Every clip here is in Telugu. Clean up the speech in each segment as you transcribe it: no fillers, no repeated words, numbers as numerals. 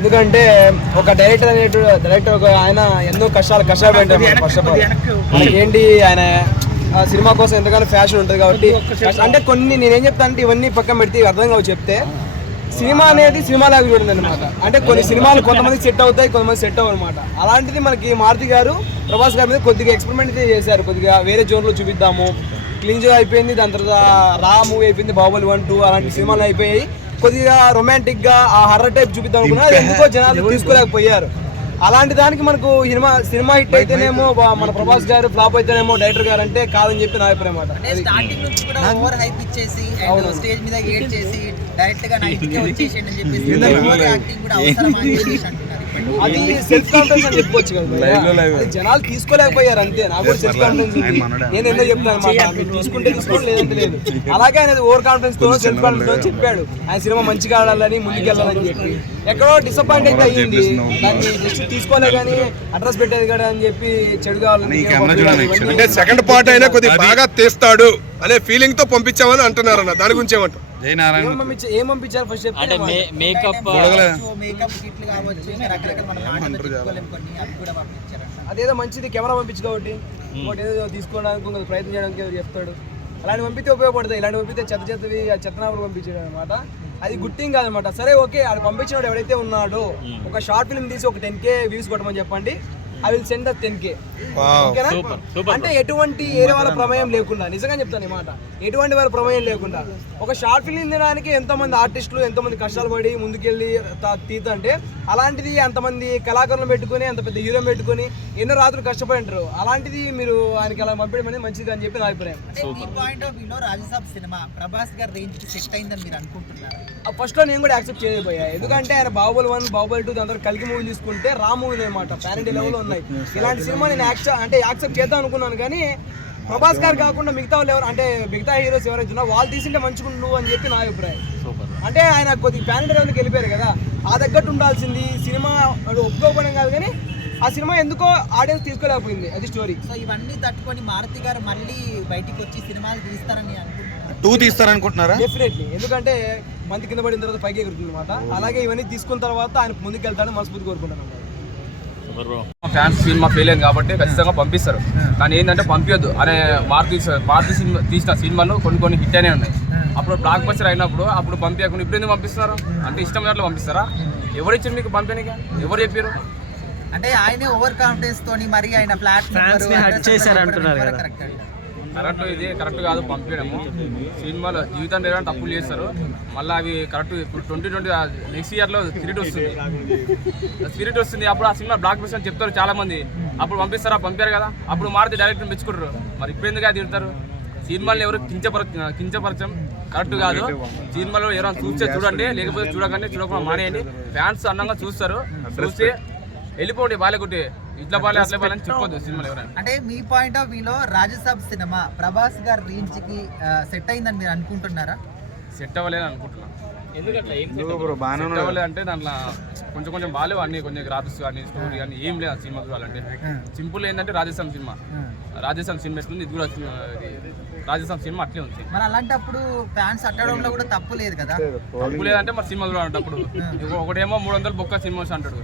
ఎందుకంటే ఒక డైరెక్టర్ ఒక ఆయన ఎన్నో కష్టాలు పెట్టారు. ఫస్ట్ ఆఫ్ ఆల్ మనకి ఏంటి ఆయన సినిమా కోసం ఎంతగానో ఫ్యాషన్ ఉంటుంది కాబట్టి అంటే కొన్ని నేనేం చెప్తాను అంటే ఇవన్నీ పక్కన పెడితే అర్థం కావు చెప్తే సినిమా అనేది సినిమా లాగా చూడండి అనమాట. అంటే కొన్ని సినిమాలు కొంతమందికి సెట్ అవుతాయి, కొంతమంది సెట్ అవ్వదు అనమాట. అలాంటిది మనకి మారుతి గారు ప్రభాస్ గారి మీద కొద్దిగా ఎక్స్పెరిమెంట్ చేశారు. కొద్దిగా వేరే జోన్లో చూపిద్దాము, క్లీన్గా అయిపోయింది. దాని తర్వాత రా మూవీ అయిపోయింది, బాహుబలి 1, 2 అలాంటి సినిమాలు అయిపోయాయి. కొద్దిగా రొమాంటిక్గా ఆ హర్రర్ టైప్ చూపిద్దాం అనుకున్నా, ఎందుకో జనాలు తీసుకోలేకపోయారు. అలాంటి దానికి మనకు సినిమా హిట్ అయితేనేమో మన ప్రభాస్ గారు, ఫ్లాప్ అయితేనేమో డైరెక్టర్ గారు అంటే కాదని చెప్పి నా అభిప్రాయం అన్నమాట. స్టార్టింగ్ నుంచి కూడా ఓవర్ హైప్ ఇచ్చేసి స్టేజ్ మీద ఏడ్ చేసి డైరెక్ట్ గా నైట్కి వచ్చేసేయండి అని చెప్పేసి ఓవర్ యాక్టింగ్ కూడా అవసరమా అని చెప్పేసి అంటున్నారు. అది సెల్ఫ్ కాన్ఫిడెన్స్ అని చెప్పుకోవచ్చు కదా, జనాలు తీసుకోలేకపోయారు అంతే. నాకు కూడా సెల్ఫ్ కాన్ఫిడెన్స్ ఉంది, నేను ఎందుకు చెప్తాను అనమాట. తీసుకుంటే తీసుకోండి, లేదంటే లేదు. అలాగే ఆయన ఓవర్ కాన్ఫిడెన్స్ తో సెల్ఫ్ కాన్ఫిడెన్స్ తో చెప్పాడు ఆయన సినిమా మంచిగా ఆడాలని, ముందుకెళ్ళాలని చెప్పి. ఎక్కడో డిసప్పాయింట్ అయితే అయ్యింది, దాన్ని జస్ట్ తీసుకోలే కానీ అడ్రస్ పెట్టేది కదా అని చెప్పి చెడు కావాలని. అంటే సెకండ్ పార్ట్ అయినా కొద్దిగా బాగా తీస్తాడు అనే ఫీలింగ్ తో పంపించామని అంటున్నారు అన్న, దాని గురించి ఏమంటారు? ఏం పంపించారు ఫస్ట్ అంటే మేకప్ కిట్లు కావచ్చు, రకరకాల మన మాటలు చెప్పుకోలేం కొన్ని, అవి కూడా పంపించారు. అదేదో మంచిది కెమెరా పంపించు కాబట్టి ఇంకోటి ఏదో తీసుకోవడానికి ప్రయత్నం చేయడానికి ఏదో చెప్తాడు. అలాంటి పంపితే ఉపయోగపడతాయి, ఇలాంటి పంపితే చెత్తవి చెత్తనాపులు పంపించాడు అనమాట. అది గుడ్ థింగ్ కాదనమాట. సరే ఓకే, ఆడు పంపించినాడు ఎవరైతే ఉన్నాడో ఒక షార్ట్ ఫిల్మ్ తీసి ఒక 10K వ్యూస్ కొట్టమని చెప్పండి, ఐ విల్ సెండ్ 10K. ఓకేనా? అంటే ఎటువంటి ఏరే వాళ్ళ ప్రమేయం లేకుండా, నిజంగా చెప్తాను ఈ మాట, ఎటువంటి వాళ్ళ ప్రమేయం లేకుండా ఒక షార్ట్ ఫిల్మ్ తినడానికి ఎంతోమంది ఆర్టిస్టులు ఎంతోమంది కష్టాలు పడి ముందుకెళ్ళి తీతంటే, అలాంటిది అంతమంది కళాకారులను పెట్టుకుని అంత పెద్ద హీరో పెట్టుకుని ఎన్నో రాత్రులు కష్టపడి ఉంటారు. అలాంటిది మీరు ఆయనకి అలా పంపించడం అనేది మంచిది అని చెప్పి నా అభిప్రాయం. ఫస్ట్ లో నేను కూడా యాక్సెప్ట్ చేయబోయా, ఎందుకంటే ఆయన బాహుబలి 1, బాహుబలి 2 దాని తర్వాత కలికి మూవీ తీసుకుంటే రా మూవీ అనమాట, ప్యారెంటీ లెవెల్ ఉన్నాయి. ఇలాంటి సినిమా నేను యాక్సెప్ట్ చేద్దాం అనుకున్నాను, కానీ ప్రభాస్ గారు కాకుండా మిగతా వాళ్ళు ఎవరు అంటే మిగతా హీరోస్ ఎవరైతే ఉన్నా వాళ్ళు తీసింటే మంచిగుండు అని చెప్పి నా అభిప్రాయం. అంటే ఆయన కొద్దిగా ప్యారెంటీ లెవెల్కి వెళ్ళిపోయారు కదా, ఆ తగ్గట్టు ఉండాల్సింది సినిమా. ఒప్పుకోకపోవడం కాదు కానీ ఆ సినిమా ఎందుకో ఆడియన్స్ తీసుకోలేకపోయింది, అది స్టోరీ. సో ఇవన్నీ తట్టుకొని మారుతి గారు మళ్ళీ బయటికి వచ్చి సినిమాలు తీస్తారని అనుకుంటున్నారు. 2 తీస్తారనుకుంటున్నారా? డెఫినెట్లీ, ఎందుకంటే మంది కింద పడిన తర్వాత పైకి ఎగురుతుంది అనమాట. అలాగే ఇవన్నీ తీసుకున్న తర్వాత ఆయన ముందుకు వెళ్తాడని మనస్ఫూర్తి కోరుకుంటాను. ఫ్యాన్స్ సినిమా ఫెయిల్ అయింది కాబట్టి ఖచ్చితంగా పంపిస్తారు, కానీ ఏంటంటే పంపించద్దు అనే మారుతి సినిమా తీసిన సినిమాలు కొన్ని హిట్ అయినా ఉన్నాయి. అప్పుడు బ్లాక్ బస్టర్ అయినప్పుడు అప్పుడు పంపించకుండా ఇప్పుడు ఎందుకు పంపిస్తారు? అంటే ఇష్టం ఉన్నట్లు పంపిస్తారా? ఎవరు ఇచ్చారు మీకు పంపడానికి? ఎవరు చెప్పారు? అంటే ఆయనే ఓవర్ కాన్ఫిడెన్స్ తోని మరి ఆయన ఫ్లాట్ చేశారు అంటున్నారు కదా. కరెక్ట్, ఇది కరెక్ట్ కాదు పంపించడము. సినిమాలో జీవితం ఏదైనా తప్పులు చేస్తారు, మళ్ళీ అవి కరెక్ట్. ఇప్పుడు 2020 నెక్స్ట్ ఇయర్లో స్పిరిట్ వస్తుంది, అప్పుడు ఆ సినిమా బ్లాక్ బస్టర్ అని చెప్తారు చాలా మంది. అప్పుడు పంపిస్తారా? పంపారు కదా. అప్పుడు మారుతి డైరెక్టర్ మెచ్చుకుంటారు. మరి ఇప్పుడు ఎందుకు తిడతారు? సినిమాలు ఎవరు కించపరచం కరెక్ట్ కాదు. సినిమాలో ఎవరైనా చూస్తే చూడండి, లేకపోతే చూడకుండా మానేయండి. ఫ్యాన్స్ అన్నంగా చూస్తారు, చూస్తే వెళ్ళిపోండి. బాలేకుంటే ఇట్లా బాలే అట్లా బాలే అని చెప్పొద్దు సినిమాలు ఎవరైనా. అంటే మీ పాయింట్ ఆఫ్ వ్యూలో రాజసభ సినిమా ప్రభాస్ గారి రేంజ్ కి సెట్ అయిందని మీరు అనుకుంటున్నారా? సెట్ అవ్వలేదని అనుకుంటున్నాను. సెట్ అవ్వలేదు అంటే దాంట్లో కొంచెం బాగాలేవు అన్ని, కొంచెం గ్రాఫిక్స్ కానీ స్టోరీ కానీ ఏం లేదు. ఆ సినిమా చూడాలంటే సింపుల్ ఏంటంటే రాజస్థాన్ సినిమా ఎట్లుంది, ఇది కూడా రాజస్థాన్ సినిమా అట్లే ఉంది. మరి అలాంటప్పుడు ఫ్యాన్స్ అట్టడంలో కూడా తప్పు లేదు కదా? తప్పు లేదంటే మరి సినిమా చూడాలంటప్పుడు ఒకటేమో 300 బొక్క సినిమా అంటాడు.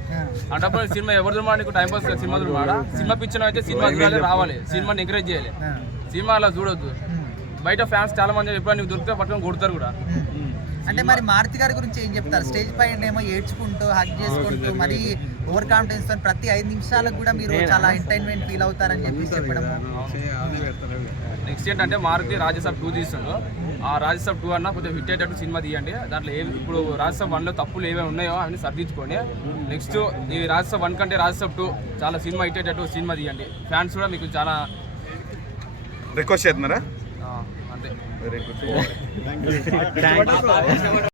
అంటప్పుడు సినిమా ఎవరు చూడమా? నీకు టైం పాస్ సినిమా చూడమాడా? సినిమా పిచ్చిన అయితే సినిమా చూడాలి, రావాలి, సినిమాని ఎంకరేజ్ చేయాలి. సినిమా అలా చూడొద్దు. బయట ఫ్యాన్స్ చాలా మంది ఎప్పుడైనా నీకు దొరికితే పట్టుకొని కొడతారు కూడా. అంటే మరి మారుతి గారి గురించి ఏం చెప్తారు? స్టేజ్ పైన ఏమో ఏడ్చుకుంటూ హగ్ చేసుకుంటూ మరి ఓవర్ కాన్ఫిడెన్స్ తో ప్రతి 5 నిమిషాలకు కూడా మీరు చాలా ఎంటర్టైన్మెంట్ ఫీల్ అవుతారని చెప్పి చెప్పడం. నెక్స్ట్ ఏంటంటే మారుతి రాజసభ 2 తీస్తుందో, ఆ రాజసభ 2 అన్న కొంచెం హిట్ అయ్యేటట్టు సినిమా తీయండి. దాంట్లో ఇప్పుడు రాజసభ 1లో తప్పులు ఏమేమి ఉన్నాయో అవన్నీ సర్దించుకోండి. నెక్స్ట్ ఈ రాజసభ 1 కంటే రాజసభ 2 చాలా సినిమా హిట్ అయ్యేటట్టు సినిమా తీయండి. ఫ్యాన్స్ కూడా మీకు చాలా రిక్వెస్ట్ చేస్తున్నారా? అంతే. Thank you.